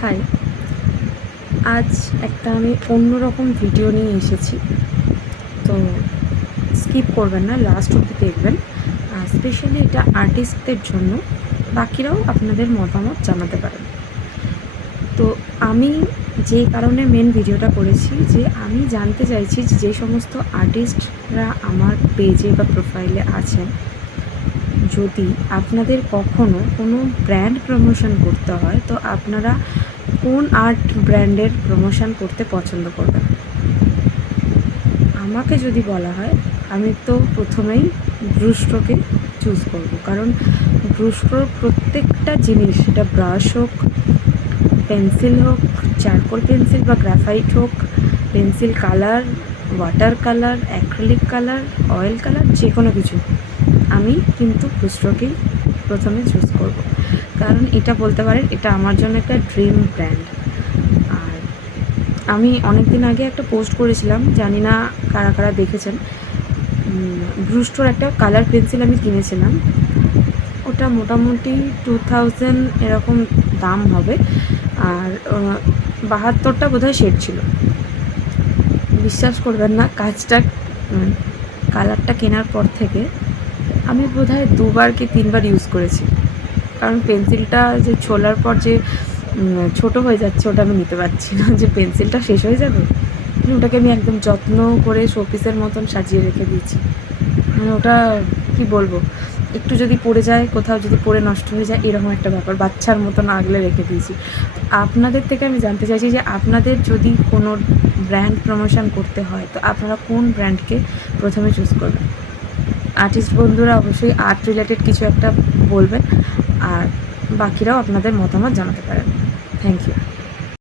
High, আজ একটা আমি অন্যরকম ভিডিও নিয়ে এসেছি। তো স্কিপ করবেন না, লাস্ট অবধি দেখবেন। স্পেশালি এটা আর্টিস্টদের জন্য, বাকিরাও আপনাদের মতামত জানাতে পারেন। তো আমি যে কারণে মেন ভিডিওটা করেছি, যে আমি জানতে চাইছি যে সমস্ত আর্টিস্টরা আমার পেজে বা প্রোফাইলে আছেন, যদি আপনাদের কখনো কোনো ব্র্যান্ড প্রমোশন করতে হয় তো আপনারা কোন আর্ট ব্র্যান্ডের প্রমোশন করতে পছন্দ করবেন। আমাকে যদি বলা হয়, আমি তো প্রথমেই ব্রুস্টোকে চুজ করব, কারণ ব্রুস্টোর প্রত্যেকটা জিনিস, সেটা ব্রাশ হোক, পেন্সিল হোক, চারকোল পেন্সিল বা গ্রাফাইট হোক, pencil colour, water colour, acrylic colour, oil colour, যে কোনো কিছু, আমি কিন্তু ব্রুস্টোকেই প্রথমে চুজ করব। কারণ এটা বলতে পারেন, এটা আমার জন্য একটা ড্রিম ব্র্যান্ড। আর আমি অনেক দিন আগে একটা পোস্ট করেছিলাম, জানি না কারা কারা দেখেছেন। ব্রুস্টোর একটা কালার পেন্সিল আমি কিনেছিলাম, ওটা মোটামুটি 2000 এরকম দাম হবে। আর 72টা বোধহয় শেড ছিল। বিশ্বাস করবেন না, কাজটা কালারটা কেনার পর থেকে আমি বোধহয় 2বার কি 3বার ইউজ করেছি। কারণ পেন্সিলটা যে ছোলার পর যে ছোট হয়ে যাচ্ছে, ওটা আমি নিতে পারছি না, যে পেন্সিলটা শেষ হয়ে যাবে। ওটাকে আমি একদম যত্ন করে শোপিসের মতন সাজিয়ে রেখে দিয়েছি। মানে ওটা কি বলবো, একটু যদি পড়ে যায়, কোথাও যদি পড়ে নষ্ট হয়ে যায়, এরকম একটা ব্যাপার, বাচ্চার মতন আগলে রেখে দিয়েছি। আপনাদের থেকে আমি জানতে চাইছি যে আপনাদের যদি কোনো ব্র্যান্ড প্রমোশন করতে হয় তো আপনারা কোন ব্র্যান্ডকে প্রথমে চুজ করবেন। আর্টিস্ট বন্ধুরা অবশ্যই আর্ট রিলেটেড কিছু একটা বলবেন, আর বাকিরাও আপনাদের মতামত জানাতে পারেন। Thank you.